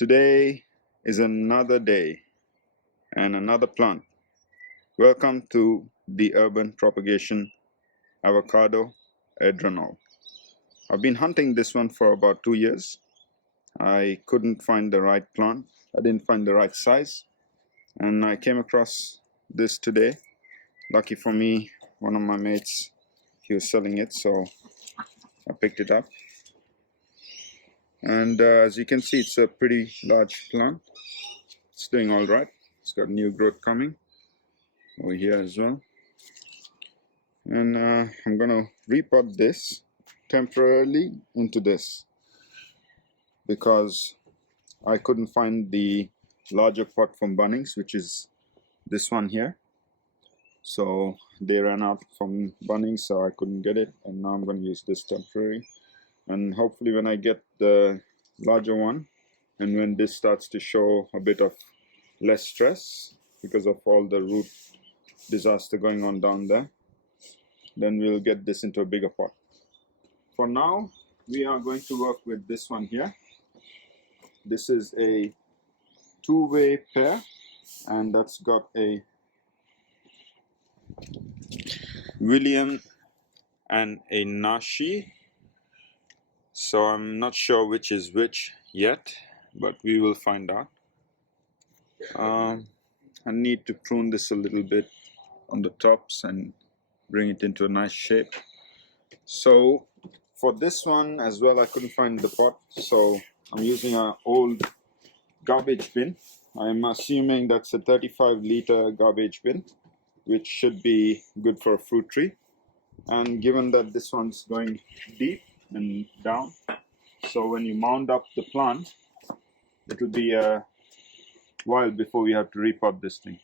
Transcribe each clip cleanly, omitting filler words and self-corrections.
Today is another day and another plant. Welcome to the urban propagation Avocado Edranol. I've been hunting this one for about 2 years. I couldn't find the right plant. I didn't find the right size, and I came across this today. Lucky for me, one of my mates, he was selling it, so I picked it up. And as you can see, it's a pretty large plant. It's doing all right. It's got new growth coming over here as well. And I'm going to repot this temporarily into this because I couldn't find the larger pot from Bunnings, which is this one here. So they ran out from Bunnings, so I couldn't get it, and now I'm going to use this temporary. And hopefully when I get the larger one, and when this starts to show a bit of less stress because of all the root disaster going on down there, then we'll get this into a bigger pot. For now, we are going to work with this one here. This is a Way Pear, and that's got a William and a Nashi. So I'm not sure which is which yet, but we will find out. I need to prune this a little bit on the tops and bring it into a nice shape. So for this one as well, I couldn't find the pot, so I'm using an old garbage bin. I'm assuming that's a 35-liter garbage bin, which should be good for a fruit tree. And given that this one's going deep and down, so when you mound up the plant, it will be a while before we have to repot this thing.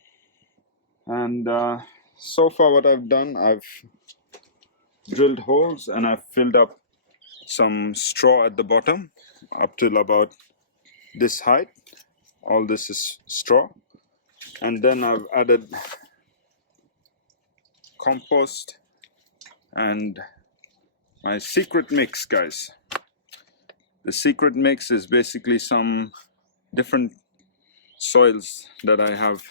And so far what I've done, I've drilled holes and I've filled up some straw at the bottom up till about this height. All this is straw, and then I've added compost and my secret mix, guys. The secret mix is basically some different soils that I have,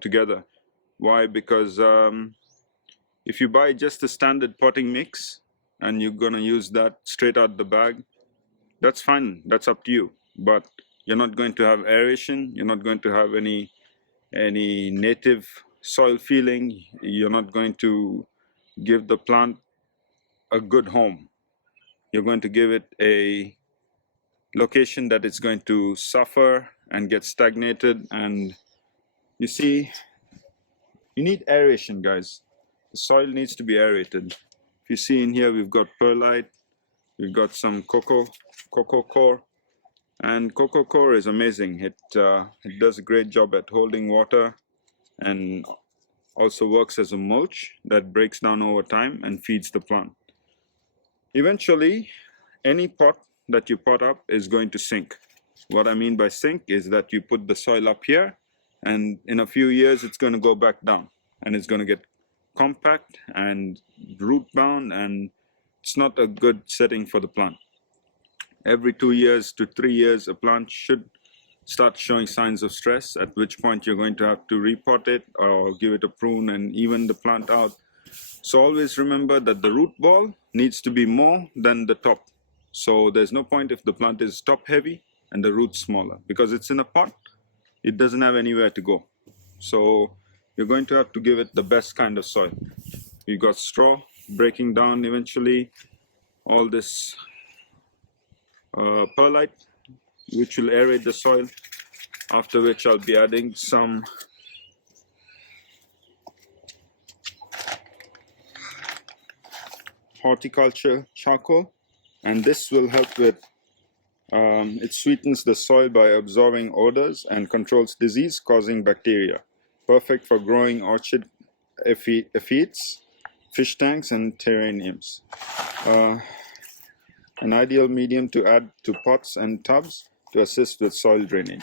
together. Why? Because if you buy just a standard potting mix and you're gonna use that straight out the bag, that's fine, that's up to you. But you're not going to have aeration, you're not going to have any native soil feeling, you're not going to give the plant a good home. You're going to give it a location that it's going to suffer and get stagnated. And you see, you need aeration, guys. The soil needs to be aerated. If you see in here, we've got perlite, we've got some cocoa core, and cocoa core is amazing. It does a great job at holding water and also works as a mulch that breaks down over time and feeds the plant. Eventually, any pot that you pot up is going to sink. What I mean by sink is that you put the soil up here, and in a few years it's going to go back down and it's going to get compact and root bound, and it's not a good setting for the plant. Every 2 years to 3 years, a plant should start showing signs of stress, at which point you're going to have to repot it or give it a prune and even the plant out. So always remember that the root ball needs to be more than the top. So there's no point if the plant is top heavy and the root's smaller, because it's in a pot, it doesn't have anywhere to go. So you're going to have to give it the best kind of soil. You've got straw breaking down eventually, all this perlite, which will aerate the soil, after which I'll be adding some horticulture charcoal, and this will help with it sweetens the soil by absorbing odors and controls disease causing bacteria. Perfect for growing orchid ephetes, fish tanks and terrariums. An ideal medium to add to pots and tubs to assist with soil drainage.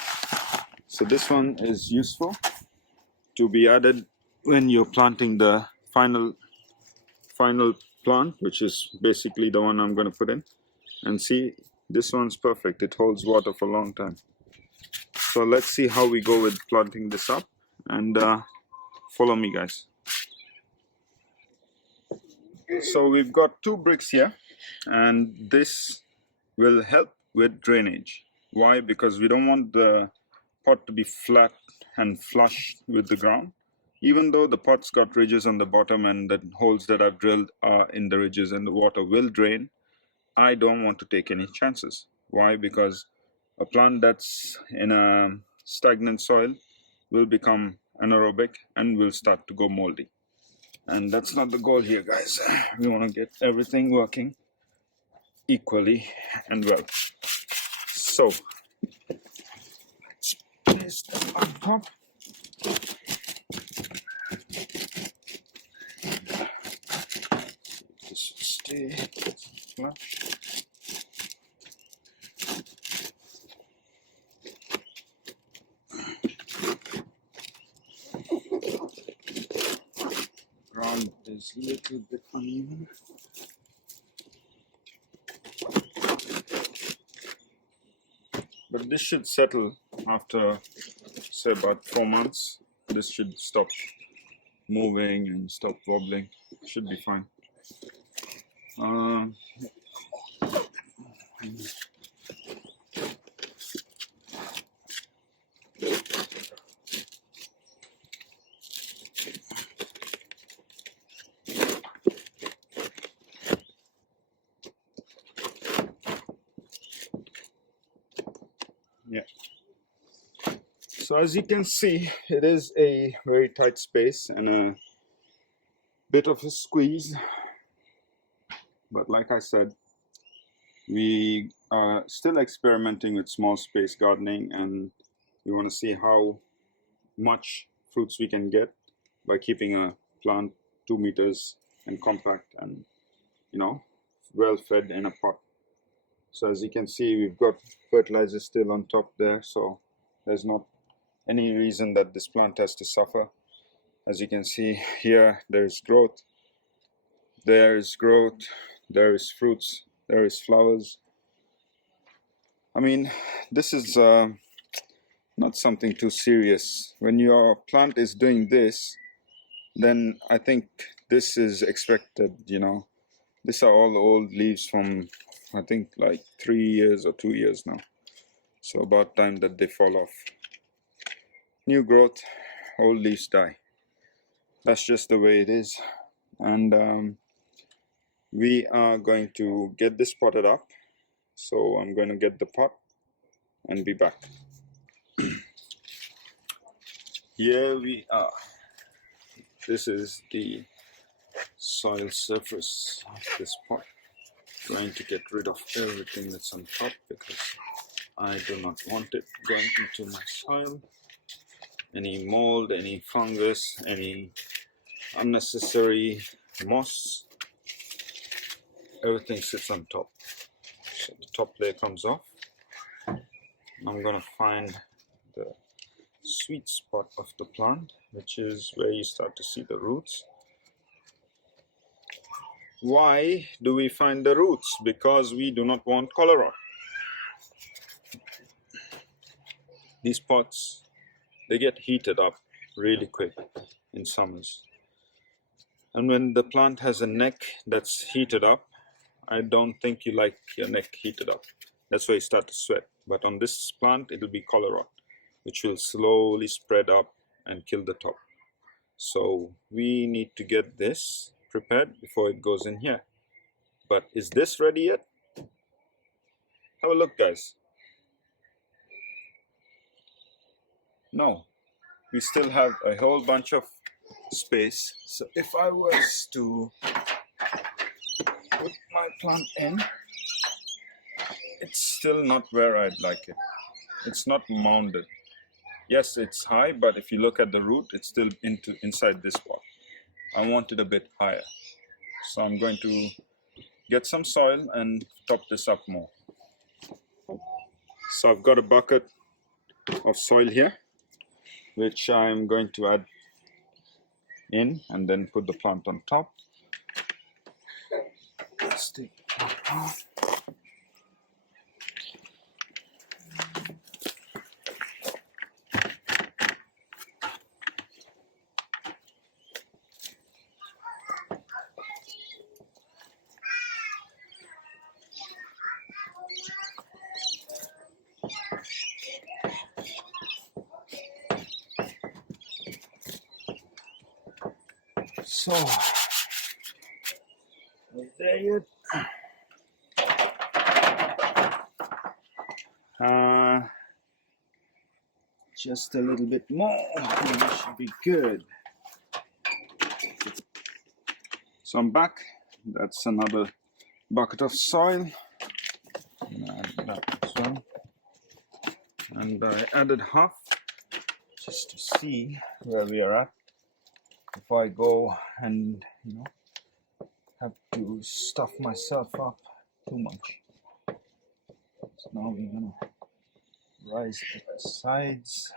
So this one is useful to be added when you're planting the final plant, which is basically the one I'm going to put in. And see, This one's perfect. It holds water for a long time. So let's see how we go with planting this up, and follow me, guys. So we've got 2 bricks here, and this will help with drainage. Why? Because we don't want the pot to be flat and flush with the ground. Even though the pot's got ridges on the bottom and the holes that I've drilled are in the ridges and the water will drain, I don't want to take any chances. Why? Because a plant that's in a stagnant soil will become anaerobic and will start to go moldy. And that's not the goal here, guys. We want to get everything working equally and well. So let's place them on top. This will stay flush. Ground is a little bit uneven. But this should settle after, say, about 4 months. This should stop moving and stop wobbling. Should be fine. Yeah. So as you can see, it is a very tight space and a bit of a squeeze. But like I said, we are still experimenting with small space gardening, and we want to see how much fruits we can get by keeping a plant 2 meters and compact and, you know, well fed in a pot. So as you can see, we've got fertilizer still on top there, so there's not any reason that this plant has to suffer. As you can see here, there's growth, there is fruits, there is flowers. I mean, this is not something too serious. When your plant is doing this, then I think this is expected, you know. These are all old leaves from, I think, like 3 years or 2 years now. So about time that they fall off. New growth, old leaves die. That's just the way it is. And we are going to get this potted up. So I'm going to get the pot and be back. Here we are. This is the soil surface of this pot. Going to get rid of everything that's on top because I do not want it going into my soil. Any mold, any fungus, any unnecessary moss, everything sits on top. So the top layer comes off. I'm going to find the sweet spot of the plant, which is where you start to see the roots. Why do we find the roots? Because we do not want cholera. These pots, they get heated up really quick in summers. And when the plant has a neck that's heated up, I don't think you like your neck heated up. That's why you start to sweat. But on this plant, it'll be cholera, which will slowly spread up and kill the top. So we need to get this prepared before it goes in here. But is this ready yet? Have a look, guys. No, we still have a whole bunch of space. So if I was to put my plant in, it's still not where I'd like it. It's not mounded. Yes, it's high, but if you look at the root, it's still inside this pot. I want it a bit higher. So I'm going to get some soil and top this up more. So I've got a bucket of soil here, which I'm going to add in and then put the plant on top. Let's take it out. So, there yet. Just a little bit more, and it should be good. So I'm back. That's another bucket of soil. Add that as well. And I added half just to see where we are at. If I go and have to stuff myself up too much. So now we're gonna rise the sides.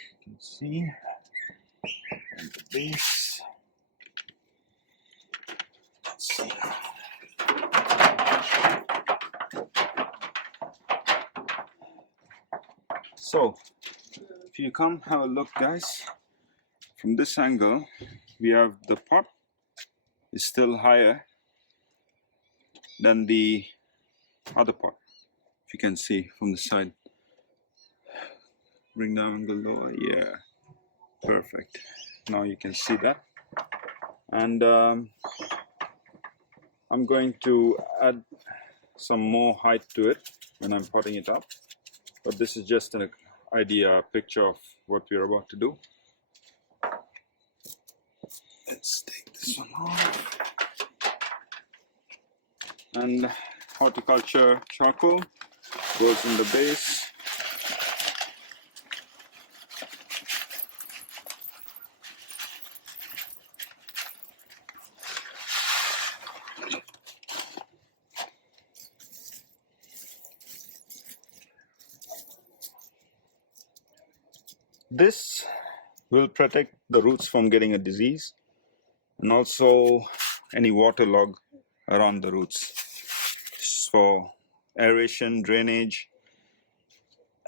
You can see, and the base. Let's see. So, if you come have a look, guys, from this angle, we have the pot is still higher than the other pot. If you can see from the side. Bring the angle lower, yeah, perfect. Now you can see that. And I'm going to add some more height to it when I'm potting it up. But this is just an idea, a picture of what we're about to do. Let's take this one off. And horticulture charcoal goes in the base. This will protect the roots from getting a disease and also any waterlog around the roots. Just for aeration, drainage.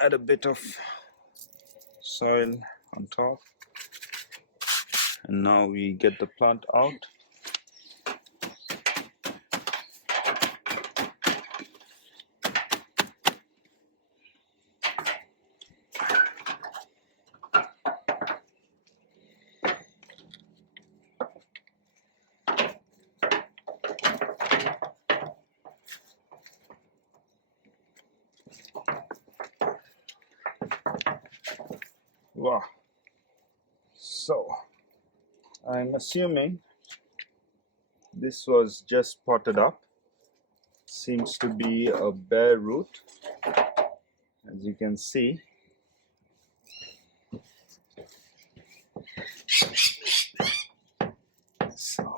Add a bit of soil on top. And now we get the plant out. Wow. So, I'm assuming this was just potted up. Seems to be a bare root, as you can see. So,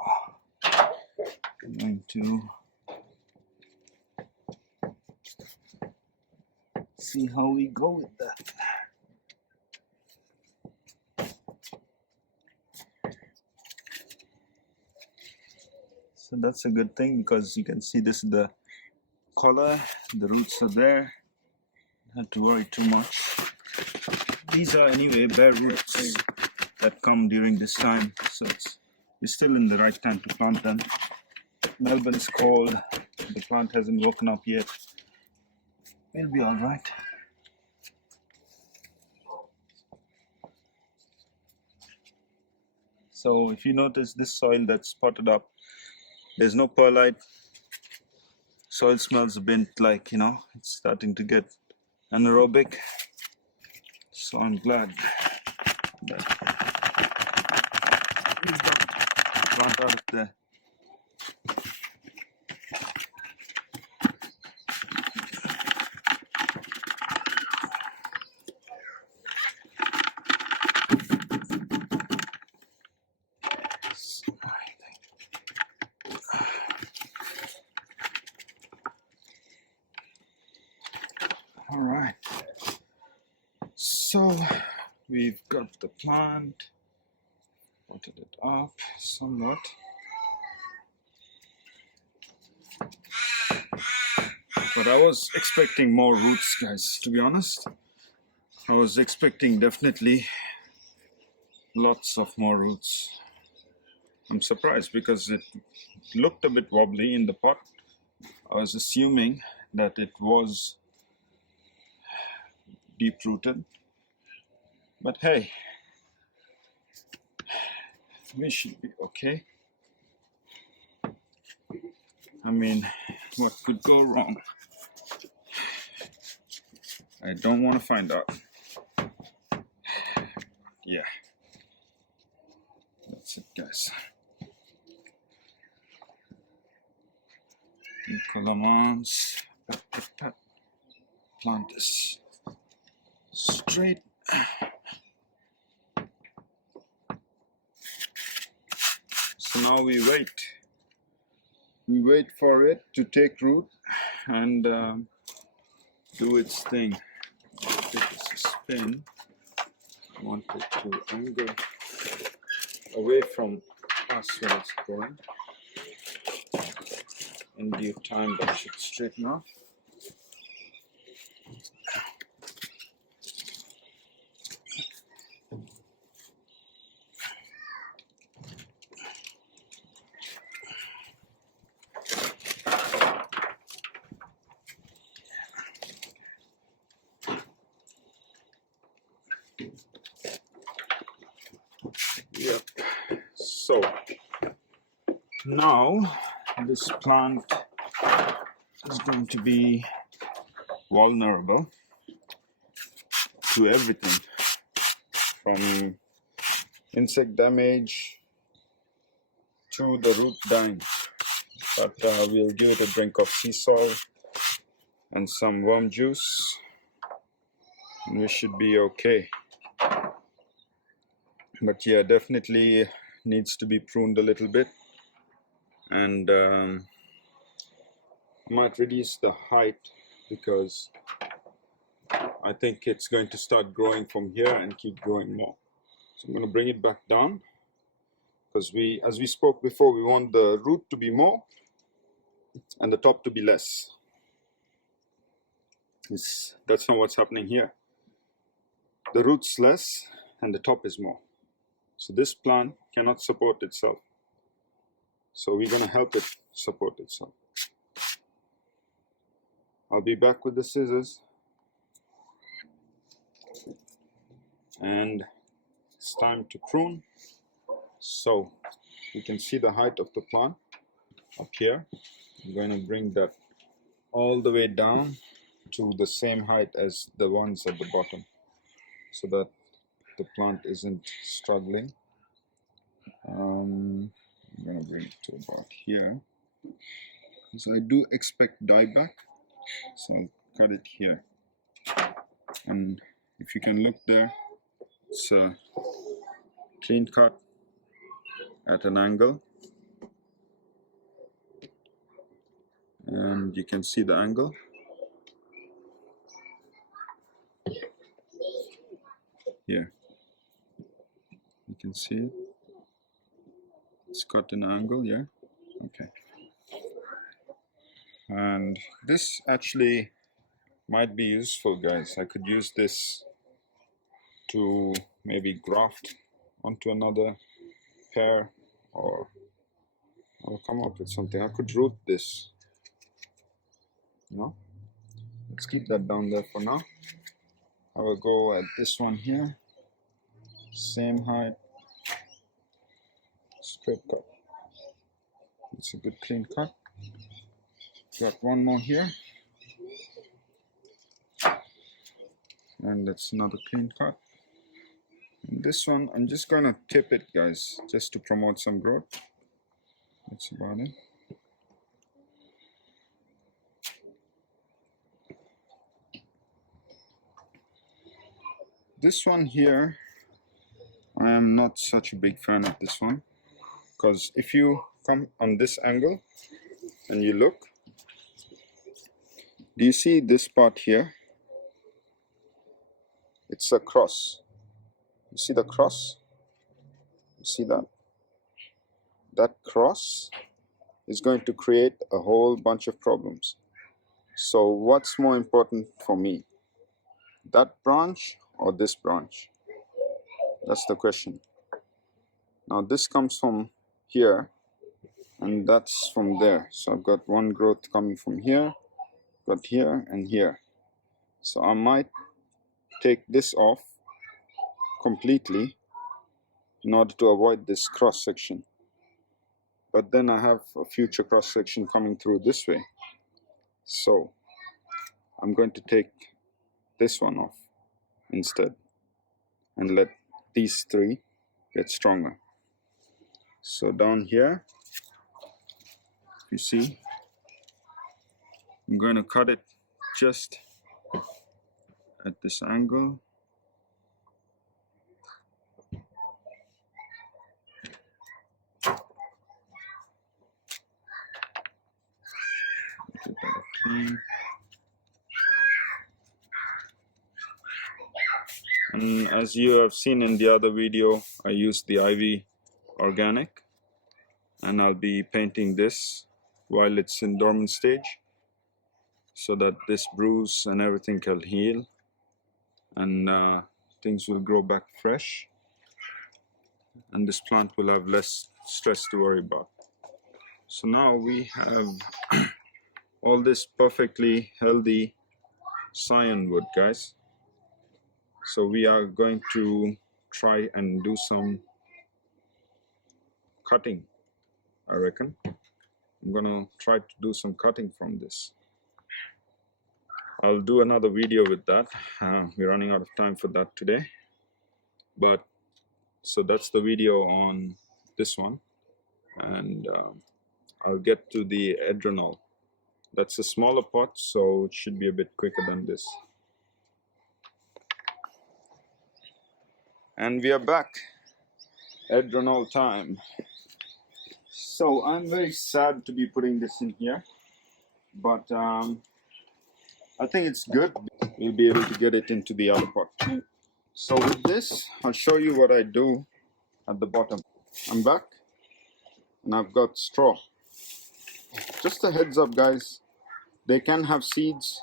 I'm going to see how we go with that. So that's a good thing because you can see this is the color, the roots are there. Don't have to worry too much. These are anyway bare roots that come during this time, so you're still in the right time to plant them. Melbourne is cold, the plant hasn't woken up yet. It'll be alright. So if you notice this soil that's potted up, there's no perlite. Soil smells a bit like, it's starting to get anaerobic. So I'm glad that we got the plant out of there. All right, so we've got the plant, potted it up somewhat. But I was expecting more roots, guys, to be honest. I was expecting definitely lots of more roots. I'm surprised because it looked a bit wobbly in the pot. I was assuming that it was deep rooted, but hey, we should be okay. I mean, what could go wrong? I don't want to find out. Yeah, that's it, guys. Nicolamans, plant this straight. So now we wait. We wait for it to take root and do its thing. Give this a spin. I want it to angle away from us where it's going. In due time, that should straighten off. Yep. So now this plant is going to be vulnerable to everything from insect damage to the root dying. But we'll give it a drink of sea salt and some worm juice and we should be okay. But yeah, definitely needs to be pruned a little bit, and might reduce the height because I think it's going to start growing from here and keep growing more. So I'm going to bring it back down because as we spoke before, we want the root to be more and the top to be less. That's not what's happening here. The root's less and the top is more. So this plant cannot support itself. So we're going to help it support itself. I'll be back with the scissors. And it's time to prune. So you can see the height of the plant up here. I'm going to bring that all the way down to the same height as the ones at the bottom so that the plant isn't struggling. I'm going to bring it to about here. So I do expect dieback, so I'll cut it here. And if you can look there, it's a clean cut at an angle. And you can see the angle. Here. You can see it. It's cut in an angle, yeah? Okay. And this actually might be useful, guys. I could use this to maybe graft onto another pear, or I'll come up with something. I could root this, you know? Let's keep that down there for now. I will go at this one here, same height, straight cut. It's a good clean cut. Got one more here, and that's another clean cut. And this one, I'm just gonna tip it, guys, just to promote some growth. That's about it. This one here, I am not such a big fan of this one, because if you come on this angle and you look, do you see this part here? It's a cross. You see the cross? You see that? That cross is going to create a whole bunch of problems. So what's more important for me? That branch or this branch? That's the question. Now this comes from here, and that's from there. So I've got one growth coming from here, got here and here. So I might take this off completely in order to avoid this cross section. But then I have a future cross section coming through this way. So I'm going to take this one off instead and let these three get stronger. So down here, you see, I'm going to cut it just at this angle. Get that clean. And as you have seen in the other video, I used the ivy organic, and I'll be painting this while it's in dormant stage so that this bruise and everything can heal and things will grow back fresh, and this plant will have less stress to worry about. So now we have all this perfectly healthy cyan wood, guys. So we are going to try and do some cutting, I reckon. I'm gonna try to do some cutting from this. I'll do another video with that. We're running out of time for that today. But so that's the video on this one. And I'll get to the Edranol. That's a smaller pot, so it should be a bit quicker than this. And we are back. Edranol time. So I'm very sad to be putting this in here, but I think it's good. We'll be able to get it into the other pot. So with this, I'll show you what I do at the bottom. I'm back and I've got straw. Just a heads up, guys, they can have seeds.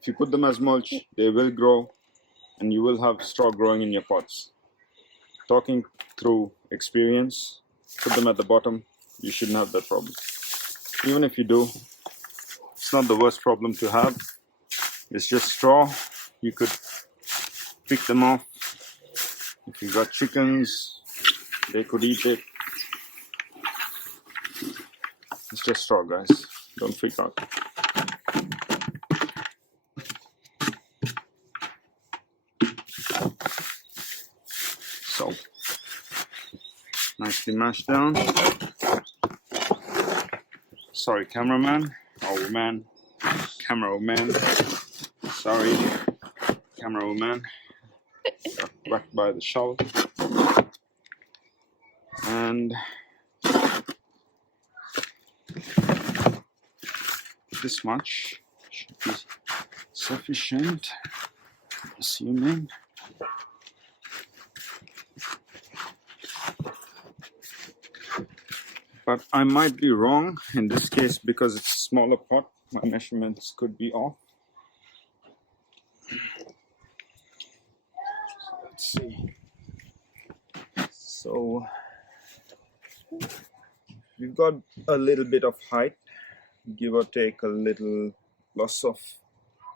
If you put them as mulch, they will grow and you will have straw growing in your pots. Talking through experience, put them at the bottom. You shouldn't have that problem. Even if you do, it's not the worst problem to have. It's just straw. You could pick them off. If you've got chickens, they could eat it. It's just straw, guys. Don't freak out. So, nicely mashed down. Sorry, cameraman. Oh man. Cameraman. Sorry, cameraman. Got whacked by the shovel. And this much should be sufficient, assuming. But I might be wrong in this case because it's a smaller pot. My measurements could be off. Let's see. So we've got a little bit of height, give or take a little loss of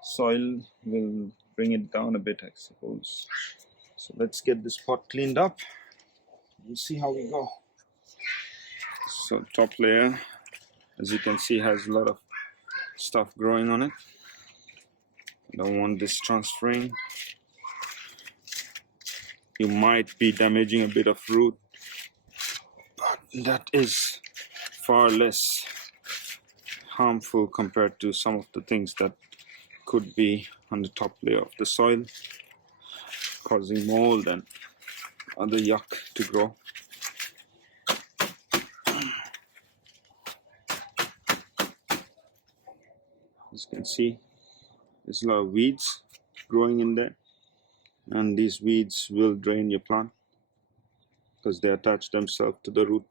soil will bring it down a bit, I suppose. So let's get this pot cleaned up. We'll see how we go. So top layer, as you can see, has a lot of stuff growing on it. I don't want this transferring. You might be damaging a bit of root, but that is far less harmful compared to some of the things that could be on the top layer of the soil, causing mold and other yuck to grow. As you can see, there's a lot of weeds growing in there, and these weeds will drain your plant because they attach themselves to the root.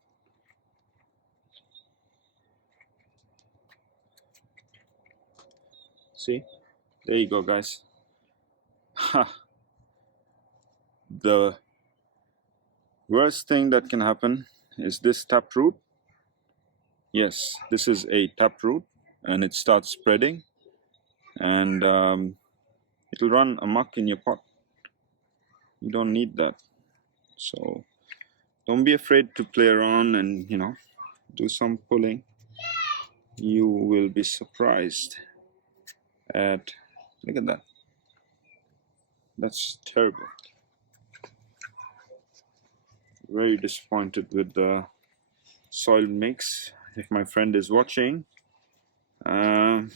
See, there you go, guys. Ha. The worst thing that can happen is this taproot. Yes, this is a taproot, and it starts spreading, and it'll run amok in your pot. You don't need that. So don't be afraid to play around and, you know, do some pulling. You will be surprised at, look at that. That's terrible. Very disappointed with the soil mix. If my friend is watching, I'll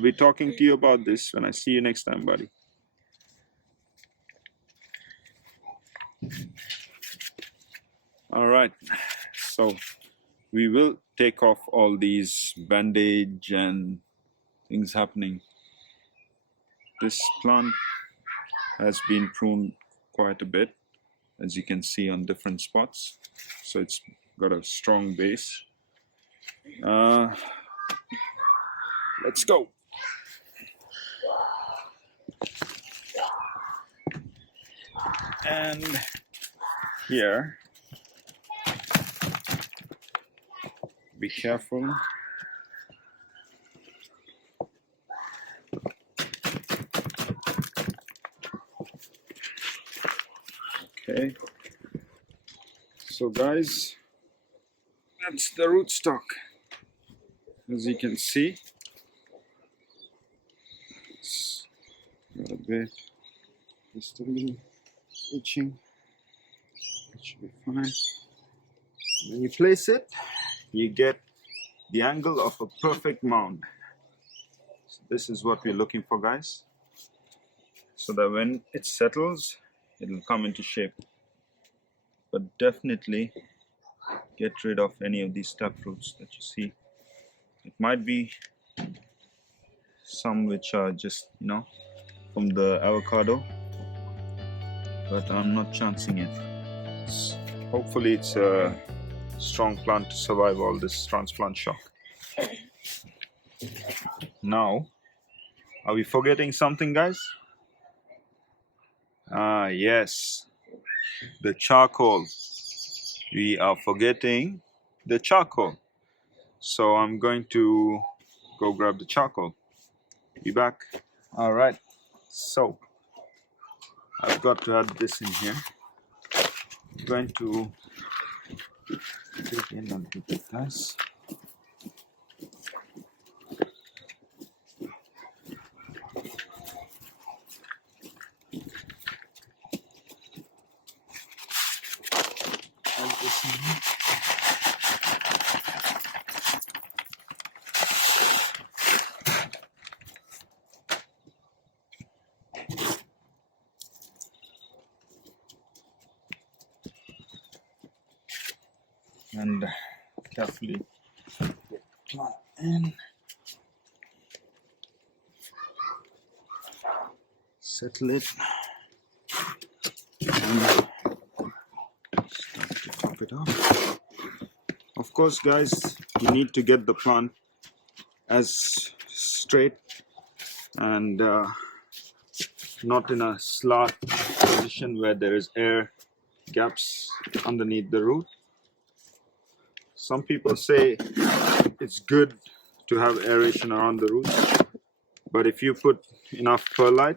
be talking to you about this when I see you next time, buddy. All right, so we will take off all these bandage and things happening. This plant has been pruned quite a bit, as you can see, on different spots, so it's got a strong base. Let's go. And here, be careful. Okay, so guys, that's the rootstock. As you can see, it's got a bit, just a little itching. It should be fine. When you place it, you get the angle of a perfect mound. So this is what we're looking for, guys, so that when it settles, it'll come into shape. But definitely get rid of any of these taproots that you see. It might be some which are just, you know, from the avocado, but I'm not chancing it. Hopefully it's a strong plant to survive all this transplant shock. Now, are we forgetting something, guys? Yes, the charcoal. We are forgetting the charcoal. So I'm going to go grab the charcoal. Be back. All right, so I've got to add this in here. I'm going to take in a little bit, guys. Add this in here. And carefully get the plant in. Settle it. And start to top it off. Of course, guys, you need to get the plant as straight and not in a slat position where there is air gaps underneath the root. Some people say it's good to have aeration around the roots, but if you put enough perlite,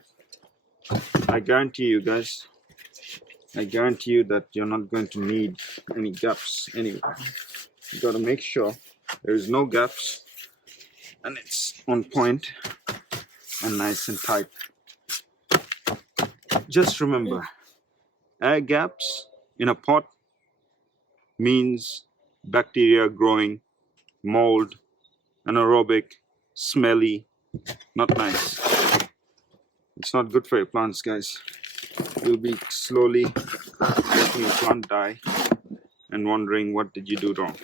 I guarantee you, guys, I guarantee you that you're not going to need any gaps anywhere. You got to make sure there is no gaps and it's on point and nice and tight. Just remember, air gaps in a pot means bacteria growing, mold, anaerobic, smelly, not nice. It's not good for your plants, guys. You'll be slowly letting your plant die and wondering what did you do wrong.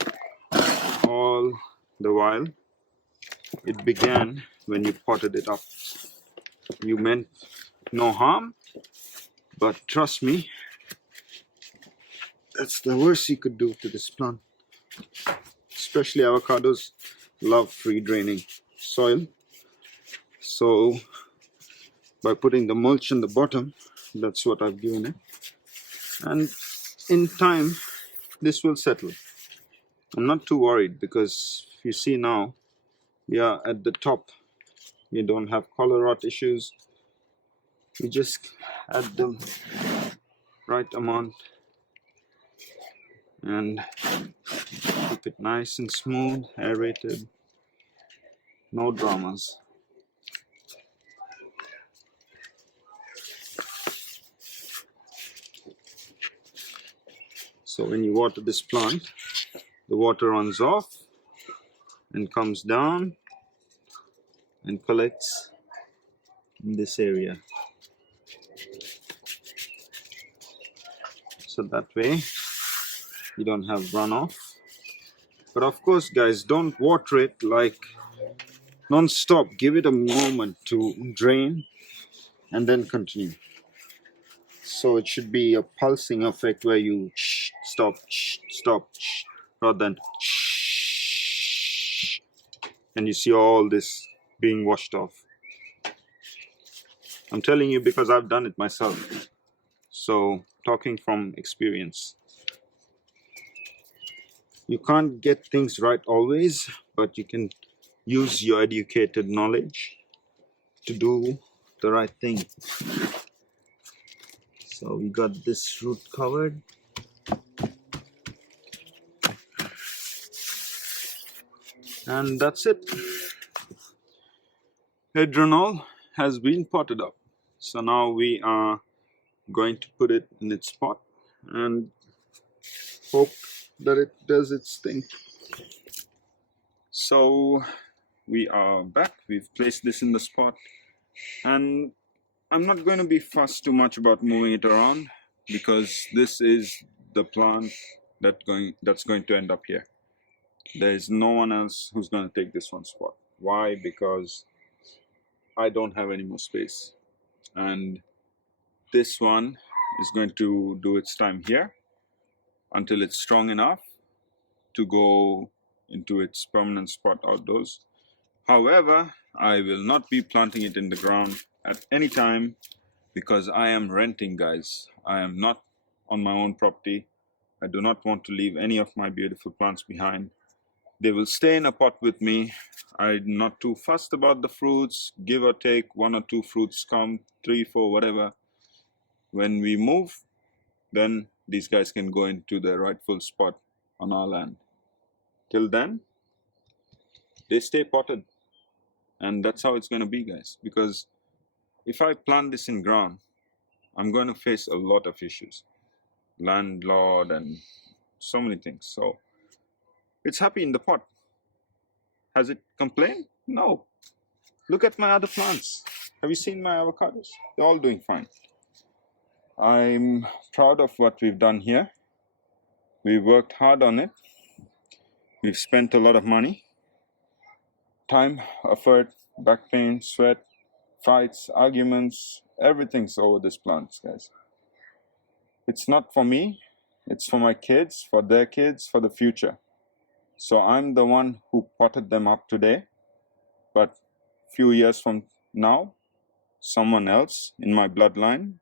All the while, it began when you potted it up. You meant no harm, but trust me, that's the worst you could do to this plant. Especially avocados love free draining soil. So by putting the mulch on the bottom, that's what I've given it. And in time, this will settle. I'm not too worried because you see now we are at the top. You don't have color rot issues. You just add the right amount and keep it nice and smooth, aerated, no dramas. So when you water this plant, the water runs off and comes down and collects in this area. So that way you don't have runoff. But of course guys, don't water it like non-stop. Give it a moment to drain and then continue. So it should be a pulsing effect where you stop, stop, rather than and you see all this being washed off. I'm telling you because I've done it myself. So talking from experience. You can't get things right always, but you can use your educated knowledge to do the right thing. So we got this root covered. And that's it. Edranol has been potted up. So now we are going to put it in its pot and hope that it does its thing. So we are back. We've placed this in the spot, and I'm not going to be fussed too much about moving it around because this is the plant that's going to end up here. There is no one else who's going to take this one spot. Why? Because I don't have any more space, and this one is going to do its time here until it's strong enough to go into its permanent spot outdoors. However, I will not be planting it in the ground at any time because I am renting, guys. I am not on my own property. I do not want to leave any of my beautiful plants behind. They will stay in a pot with me. I'm not too fussed about the fruits. Give or take, 1 or 2 fruits come, 3, 4, whatever. When we move, then these guys can go into their rightful spot on our land. Till then, they stay potted. And that's how it's going to be, guys. Because if I plant this in ground, I'm going to face a lot of issues. Landlord and so many things. So it's happy in the pot. Has it complained? No. Look at my other plants. Have you seen my avocados? They're all doing fine. I'm proud of what we've done here. We worked hard on it. We've spent a lot of money, time, effort, back pain, sweat, fights, arguments, everything's over these plants, guys. It's not for me, it's for my kids, for their kids, for the future. So I'm the one who potted them up today, but few years from now, someone else in my bloodline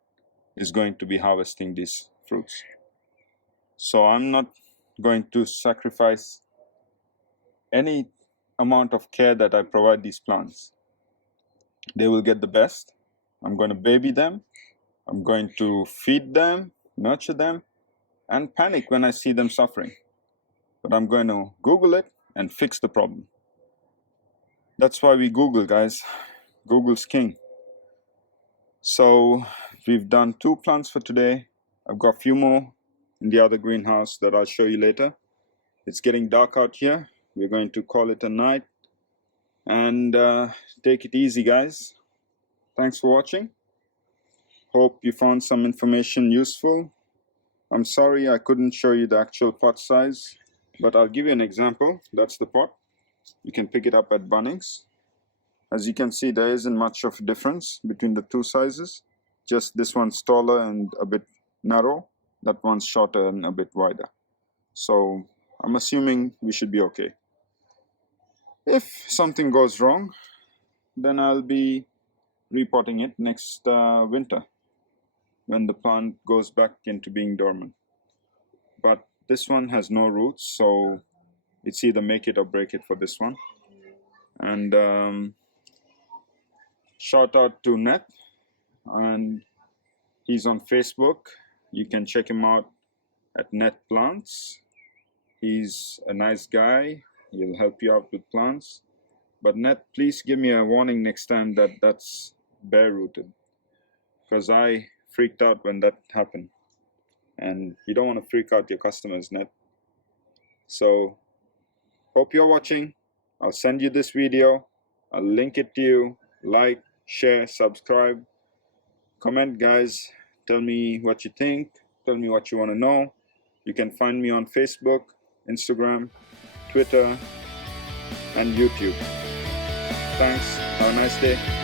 is going to be harvesting these fruits. So I'm not going to sacrifice any amount of care that I provide these plants. They will get the best. I'm going to baby them. I'm going to feed them, nurture them, and panic when I see them suffering. But I'm going to Google it and fix the problem. That's why we Google, guys. Google's king. So we've done 2 plants for today. I've got a few more in the other greenhouse that I'll show you later. It's getting dark out here. We're going to call it a night and take it easy, guys. Thanks for watching. Hope you found some information useful. I'm sorry I couldn't show you the actual pot size, but I'll give you an example. That's the pot. You can pick it up at Bunnings. As you can see, there isn't much of a difference between the 2 sizes. Just this one's taller and a bit narrow. That one's shorter and a bit wider. So I'm assuming we should be okay. If something goes wrong, then I'll be repotting it next winter when the plant goes back into being dormant. But This one has no roots, so it's either make it or break it for this one. And shout out to Net, and he's on Facebook. You can check him out at Net Plants. He's a nice guy. He'll help you out with plants. But Net, please give me a warning next time that that's bare rooted, because I freaked out when that happened, and you don't want to freak out your customers, Net. So hope you're watching. I'll send you this video. I'll link it to you. Like, share, subscribe, comment, guys. Tell me what you think. Tell me what you want to know. You can find me on Facebook, Instagram, Twitter, and YouTube. Thanks. Have a nice day.